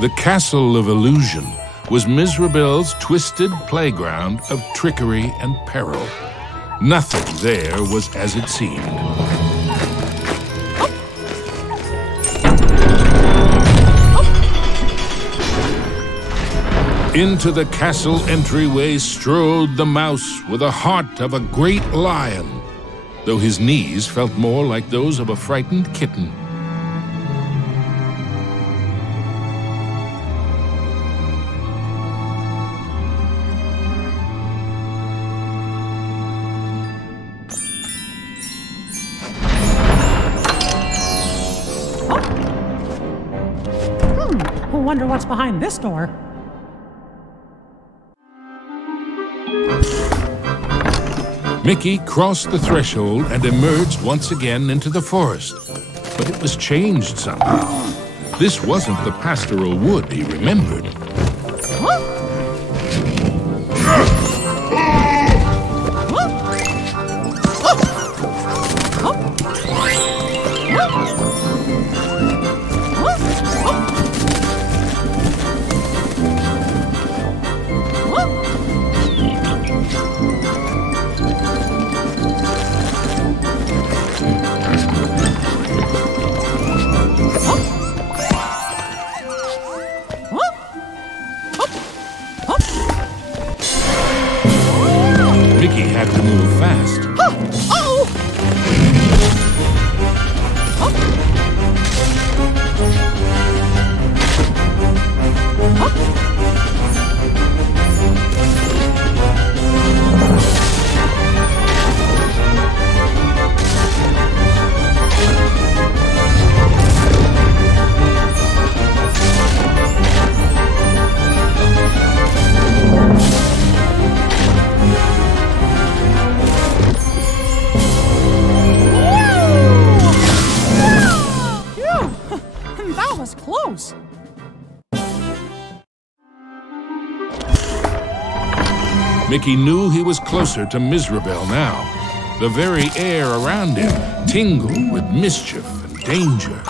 The Castle of Illusion was Mizrabel's twisted playground of trickery and peril. Nothing there was as it seemed. Into the castle entryway strode the mouse with the heart of a great lion, though his knees felt more like those of a frightened kitten. I wonder what's behind this door. Mickey crossed the threshold and emerged once again into the forest. But it was changed somehow. This wasn't the pastoral wood he remembered. Mickey had to move fast. That was close. Mickey knew he was closer to Mizrabel now. The very air around him tingled with mischief and danger.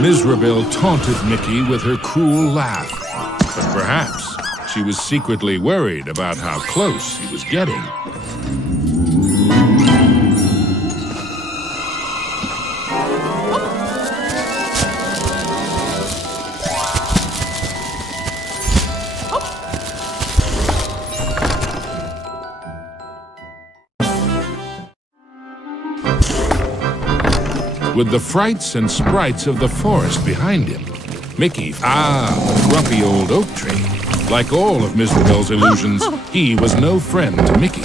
Mizrabel taunted Mickey with her cruel laugh, but perhaps she was secretly worried about how close he was getting. With the frights and sprites of the forest behind him, Mickey, the grumpy old oak tree. Like all of Mizrabel's illusions, he was no friend to Mickey.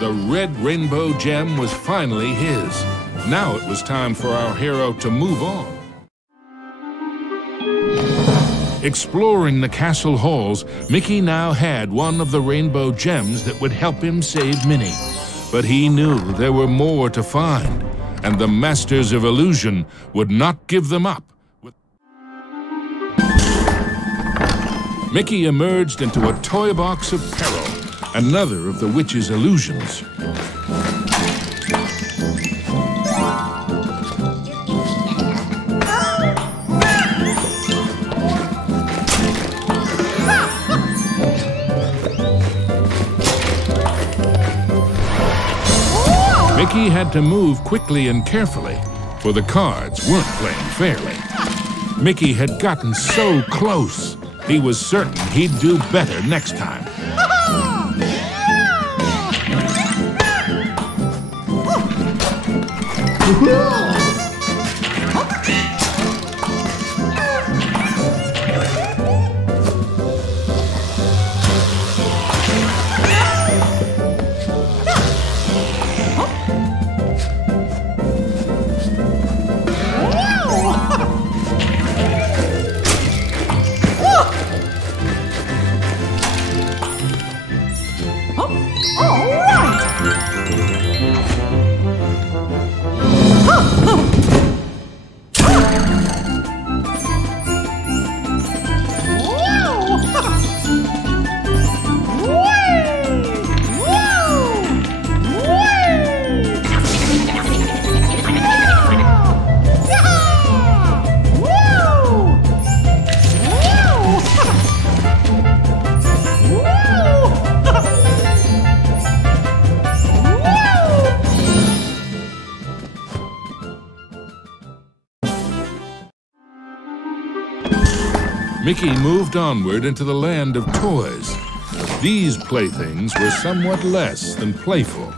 The red rainbow gem was finally his. Now it was time for our hero to move on. Exploring the castle halls, Mickey now had one of the rainbow gems that would help him save Minnie. But he knew there were more to find, and the Masters of Illusion would not give them up. Mickey emerged into a toy box of peril, another of the witch's illusions. Mickey had to move quickly and carefully, for the cards weren't playing fairly. Mickey had gotten so close, he was certain he'd do better next time. Mickey moved onward into the land of toys. These playthings were somewhat less than playful.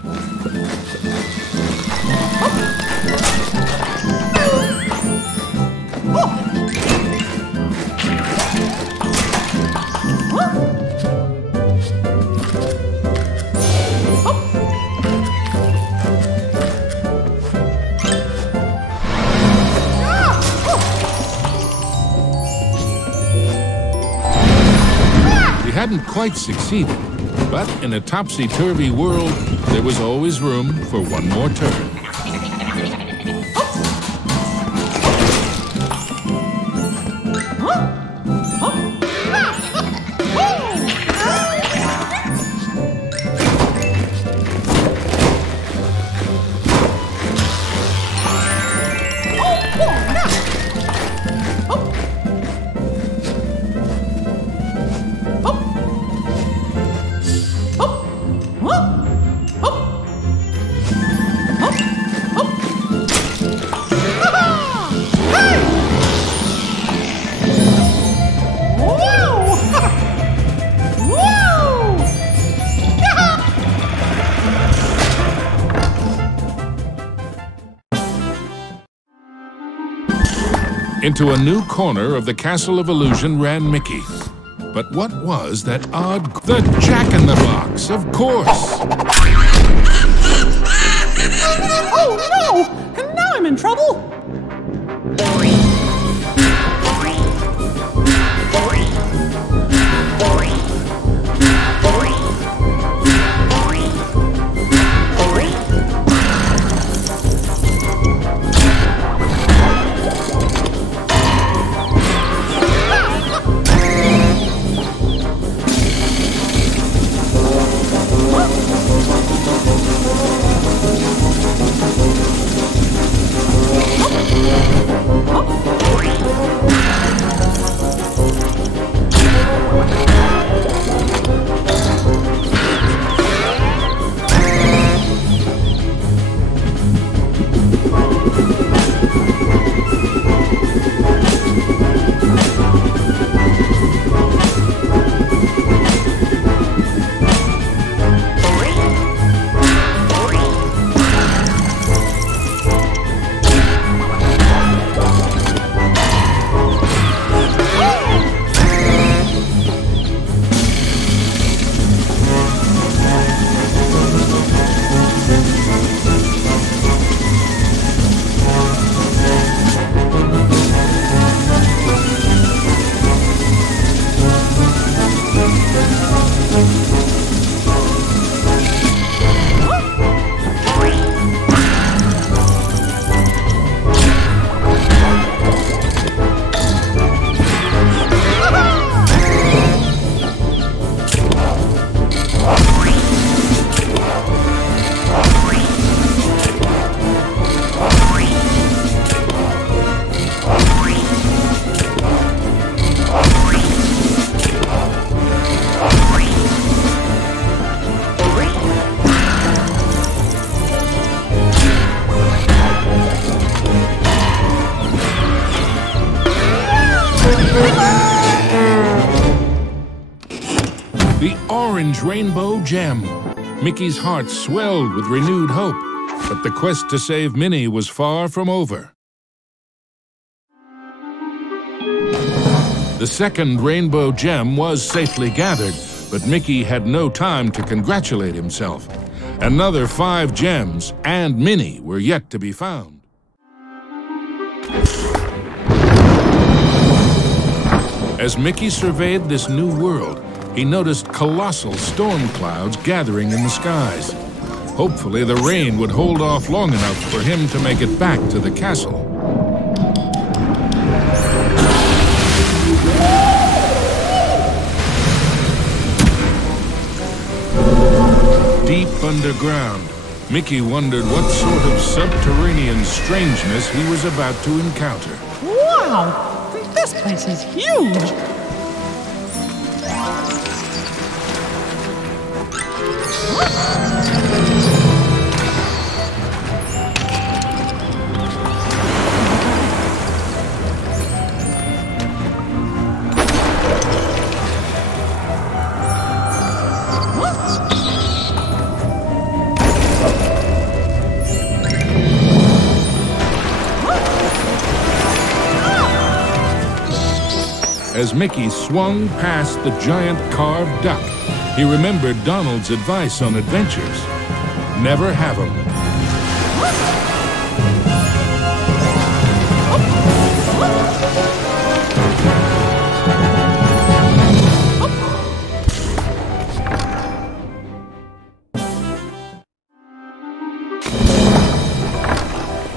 He hadn't quite succeeded, but in a topsy-turvy world, there was always room for one more turn. Into a new corner of the Castle of Illusion ran Mickey. But what was that odd... The Jack-in-the-Box, of course! Oh, no! And now I'm in trouble! The orange rainbow gem. Mickey's heart swelled with renewed hope, but the quest to save Minnie was far from over. The second rainbow gem was safely gathered, but Mickey had no time to congratulate himself. Another 5 gems and Minnie were yet to be found. As Mickey surveyed this new world, he noticed colossal storm clouds gathering in the skies. Hopefully, the rain would hold off long enough for him to make it back to the castle. Deep underground, Mickey wondered what sort of subterranean strangeness he was about to encounter. Wow! This place is huge! As Mickey swung past the giant carved duck, he remembered Donald's advice on adventures. Never have 'em.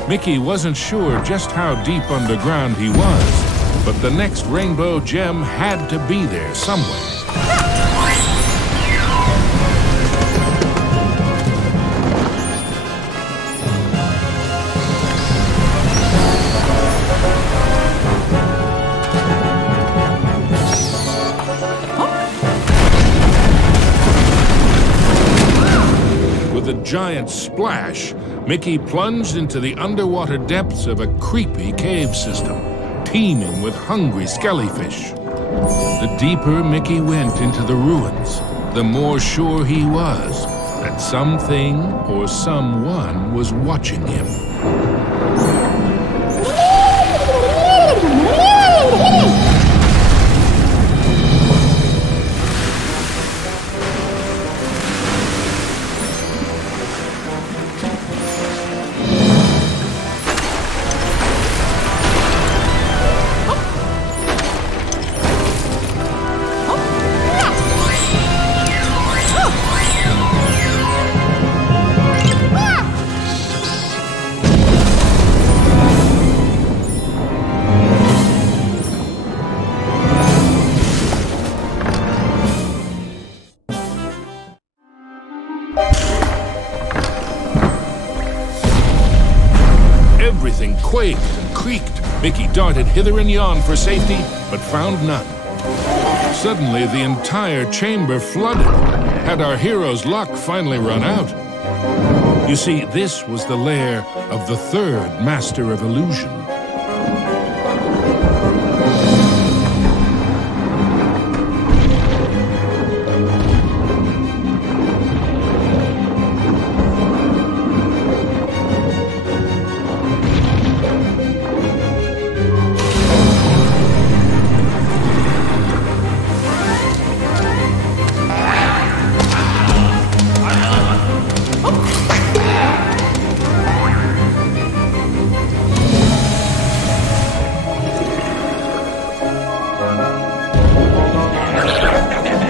Mickey wasn't sure just how deep underground he was, but the next rainbow gem had to be there somewhere. With a giant splash, Mickey plunged into the underwater depths of a creepy cave system, teeming with hungry skellyfish. The deeper Mickey went into the ruins, the more sure he was that something or someone was watching him. Everything quaked and creaked. Mickey darted hither and yon for safety, but found none. Suddenly, the entire chamber flooded. Had our hero's luck finally run out? You see, this was the lair of the third Master of Illusion.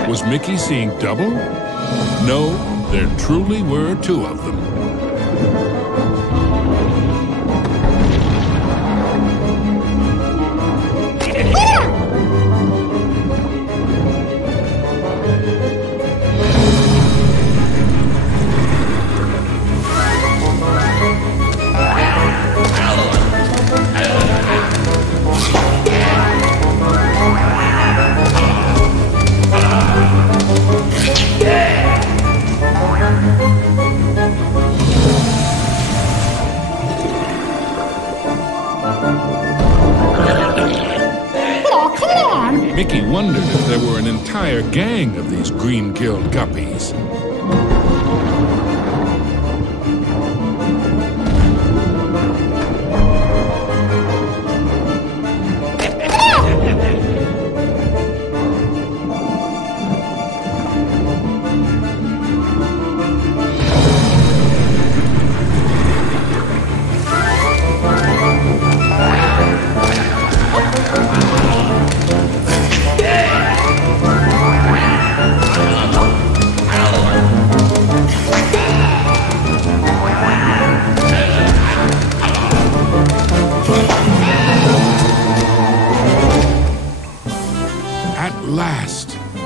Was Mickey seeing double? No, there truly were 2 of them. Mickey wondered if there were an entire gang of these green-gilled guppies.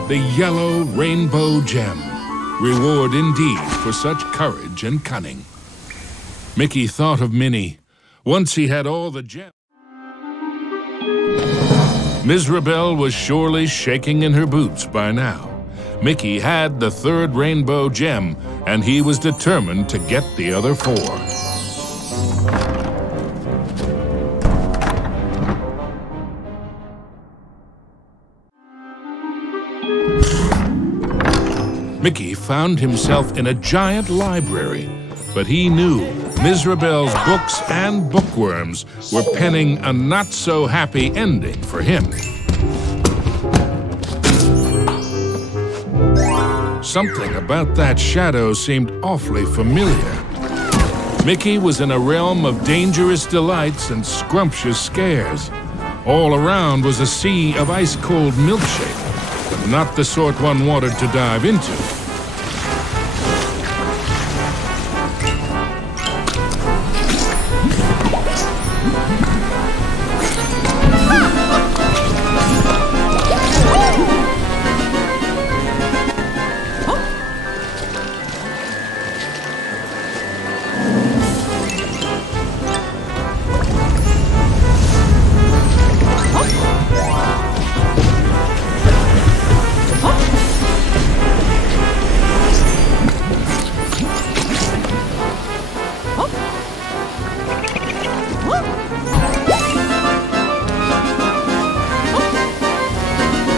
The yellow rainbow gem. Reward indeed for such courage and cunning. Mickey thought of Minnie. Once he had all the gems. Mizrabel was surely shaking in her boots by now. Mickey had the third rainbow gem, and he was determined to get the other 4. Mickey found himself in a giant library, but he knew Mizrabel's books and bookworms were penning a not-so-happy ending for him. Something about that shadow seemed awfully familiar. Mickey was in a realm of dangerous delights and scrumptious scares. All around was a sea of ice-cold milkshake, but not the sort one wanted to dive into.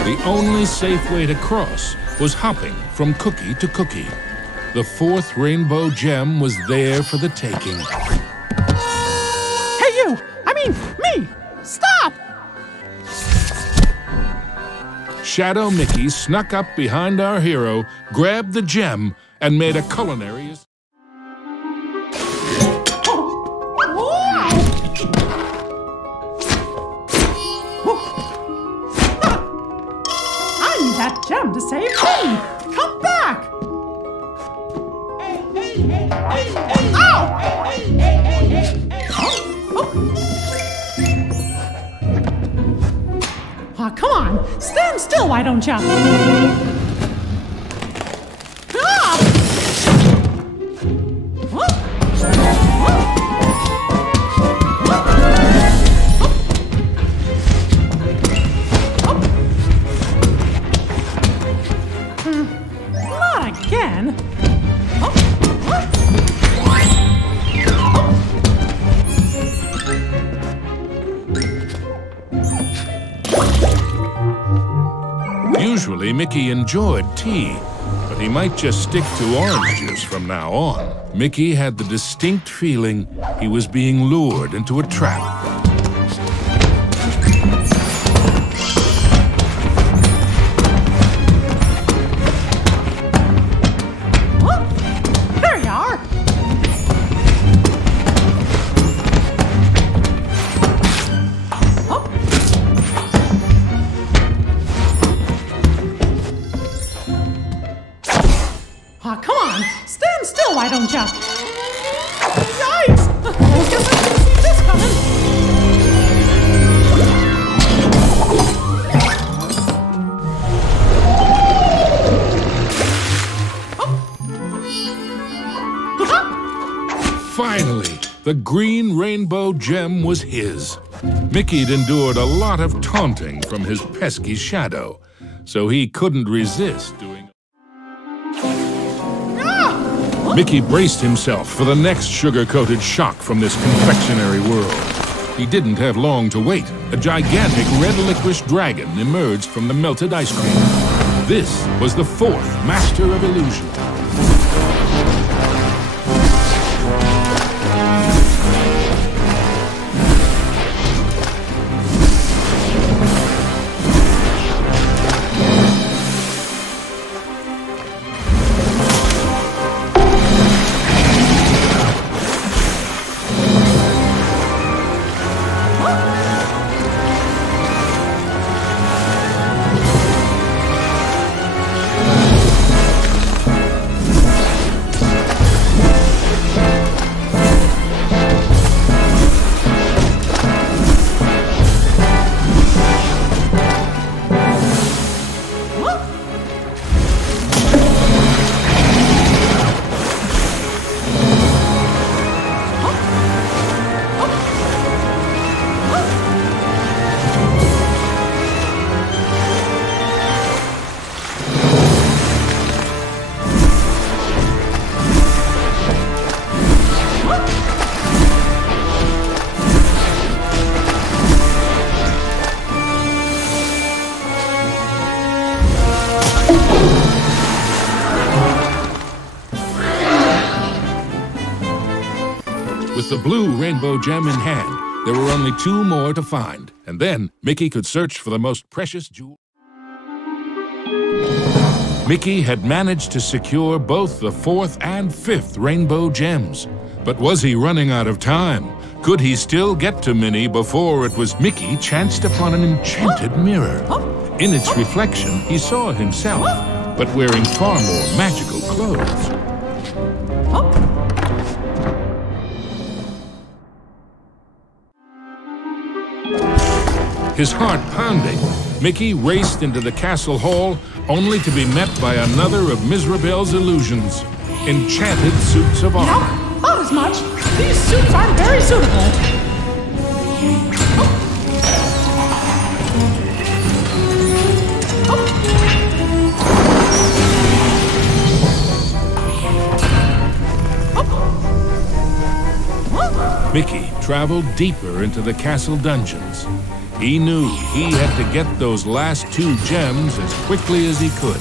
The only safe way to cross was hopping from cookie to cookie. The 4th rainbow gem was there for the taking. Hey, you! I mean, me! Stop! Shadow Mickey snuck up behind our hero, grabbed the gem, and made a culinary... That gem to save me! Come back! Ow! Oh, come on! Stand still, why don't you? Again? Usually, Mickey enjoyed tea, but he might just stick to orange juice from now on. Mickey had the distinct feeling he was being lured into a trap. Come on, stand still, why don't ya? Yikes! I guess I didn't see this coming. Finally, the green rainbow gem was his. Mickey'd endured a lot of taunting from his pesky shadow, so he couldn't resist doing... Mickey braced himself for the next sugar-coated shock from this confectionery world. He didn't have long to wait. A gigantic red licorice dragon emerged from the melted ice cream. This was the fourth master of illusion. With the blue rainbow gem in hand, there were only 2 more to find, and then Mickey could search for the most precious jewel. Mickey had managed to secure both the 4th and 5th rainbow gems. But was he running out of time? Could he still get to Minnie before it was Mickey chanced upon an enchanted mirror? In its reflection, he saw himself, but wearing far more magical clothes. His heart pounding, Mickey raced into the castle hall, only to be met by another of Mizrabel's illusions. Enchanted suits of armor. No, not as much. These suits aren't very suitable. Mickey traveled deeper into the castle dungeons. He knew he had to get those last 2 gems as quickly as he could.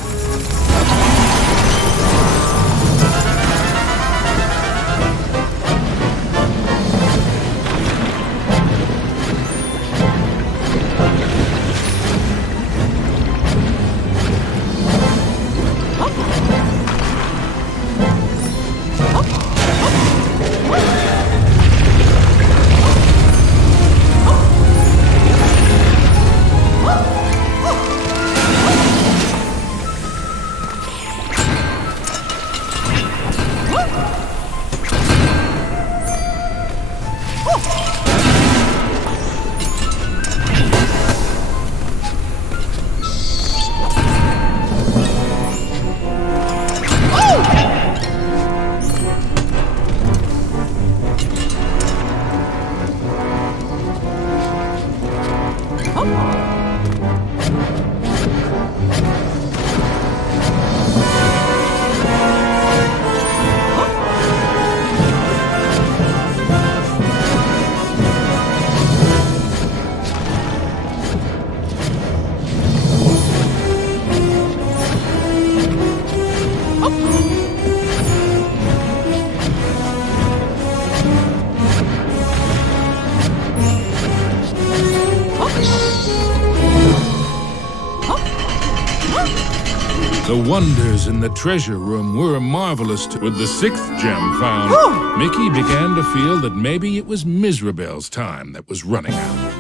The wonders in the treasure room were marvelous too. With the 6th gem found, Mickey began to feel that maybe it was Mizrabel's time that was running out.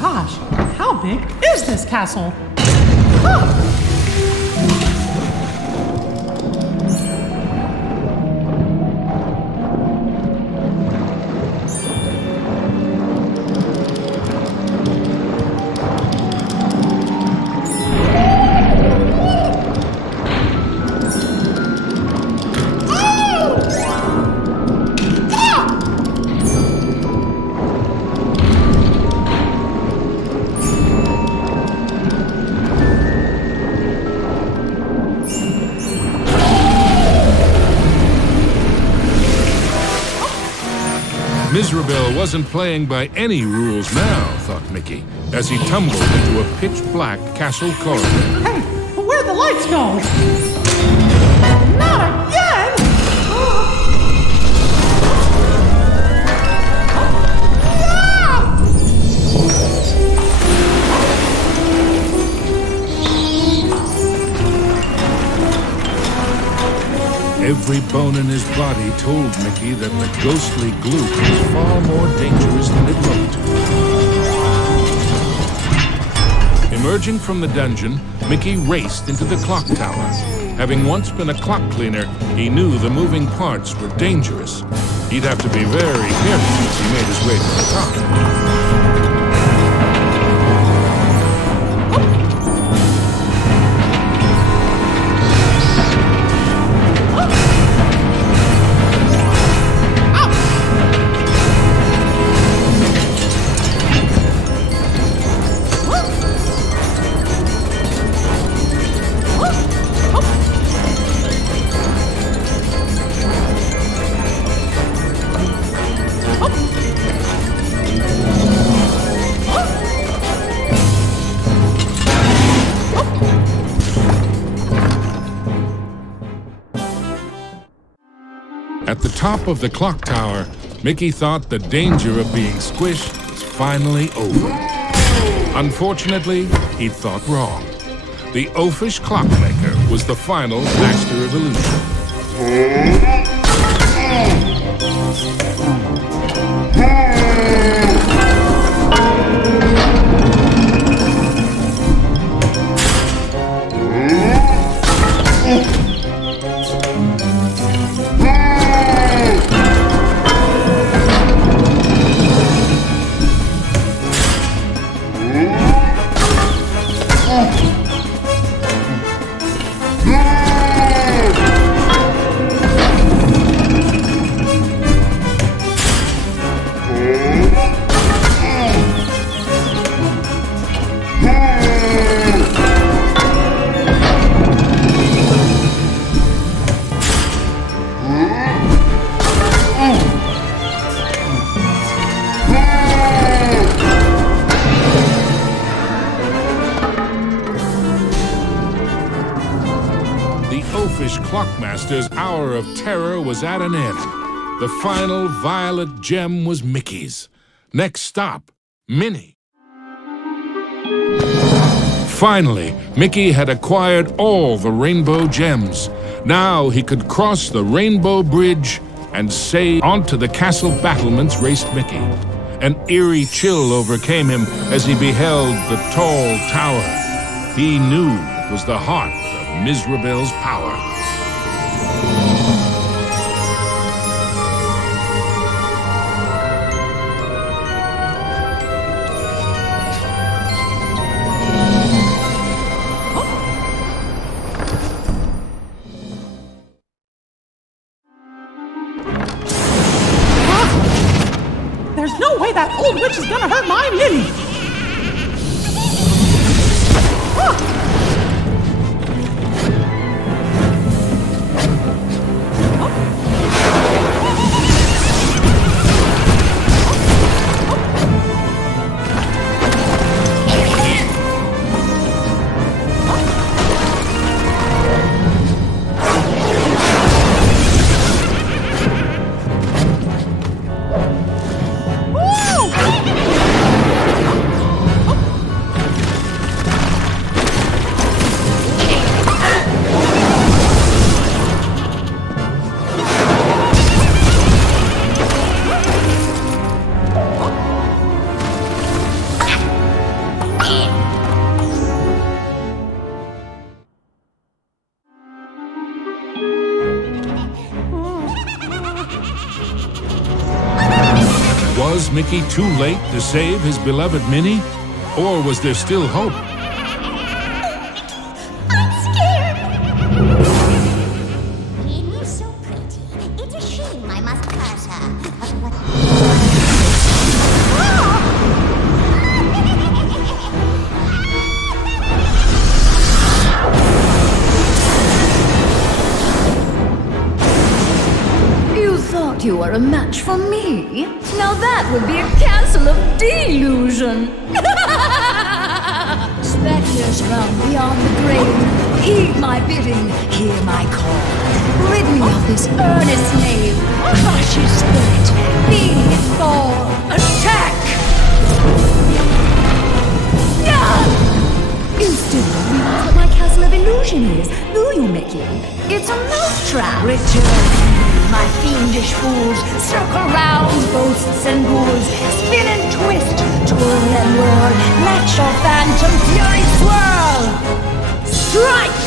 Gosh, how big is this castle? Mizrabel wasn't playing by any rules now, thought Mickey, as he tumbled into a pitch-black castle corridor. Hey, where'd the lights go? Not again! Every bone in his body told Mickey that the ghostly gloop was far more dangerous than it looked. Emerging from the dungeon, Mickey raced into the clock tower. Having once been a clock cleaner, he knew the moving parts were dangerous. He'd have to be very careful as he made his way to the top. At the top of the clock tower, Mickey thought the danger of being squished was finally over. Unfortunately, he'd thought wrong. The oafish clockmaker was the final master of illusion. Clockmaster's hour of terror was at an end. The final violet gem was Mickey's. Next stop, Minnie. Finally, Mickey had acquired all the rainbow gems. Now he could cross the rainbow bridge and say onto the castle battlements raced Mickey. An eerie chill overcame him as he beheld the tall tower. He knew it was the heart of Mizrabel's power. There's no way that old witch is gonna hurt my Minnie! Was Mickey too late to save his beloved Minnie? Or was there still hope? I'm scared! Minnie's so pretty. It's a shame I must curse her. You thought you were a match for me? Now would be a castle of delusion. Spectres from beyond the grave, heed my bidding, hear my call. Rid me of this earnest knave, crush his spirit, be his fall. Attack! You still don't realize what my castle of illusion is, do you, Mickey? It's a mousetrap. Return, my fiendish fools, circle round ghosts and ghouls, spin and twist, twirl and whirl, let your phantom fury swirl. Strike!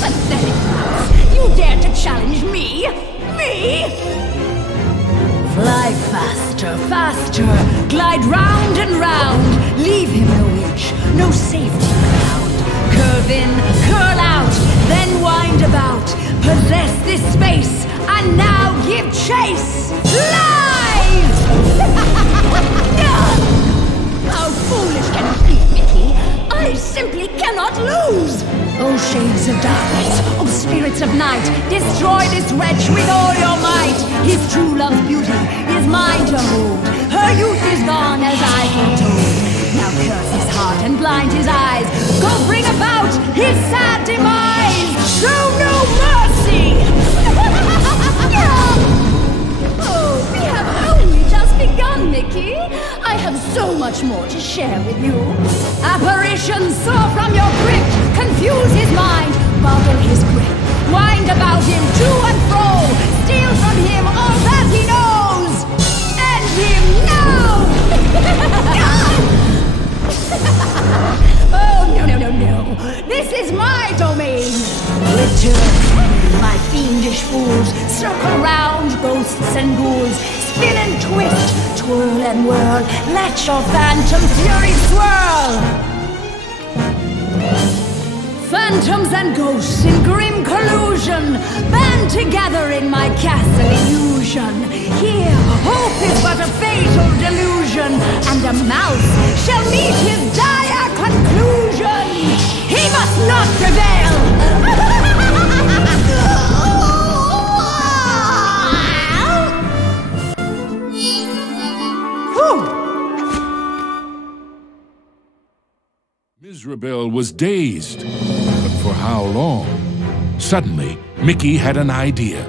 Pathetic mouse, you dare to challenge me? Me? Fly faster, faster, glide round and round, leave him no inch, no safety ground. Curve in, curl out, then wind about, possess this space, and now give chase! Live! How foolish can you be, Mickey? I simply cannot lose! Oh, shades of darkness, oh, spirits of night, destroy this wretch with all your might. His true love's beauty is mine to hold. Her youth is gone as I foretold. Now curse his heart and blind his eyes. Go bring about his sad demise. Show no mercy! Oh, we have only just begun, Mickey. I have so much more to share with you. Apparitions soar from your crypt, confuse his mind, boggle his grip, wind about him to and fro, steal from him all that he knows. End him now! Oh, no, no, no, no. This is my domain. Return, my fiendish fools, circle round ghosts and ghouls, spin and twist, twirl and whirl, let your phantom fury swirl. Phantoms and ghosts in grim collusion band together in my castle illusion. Here, hope is but a fatal delusion, and a mouse shall meet his dire conclusion. He must not prevail! Mizrabel was dazed, but for how long? Suddenly, Mickey had an idea.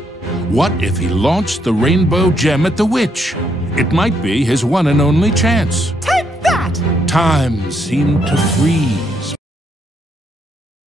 What if he launched the rainbow gem at the witch? It might be his one and only chance. Take that! Time seemed to freeze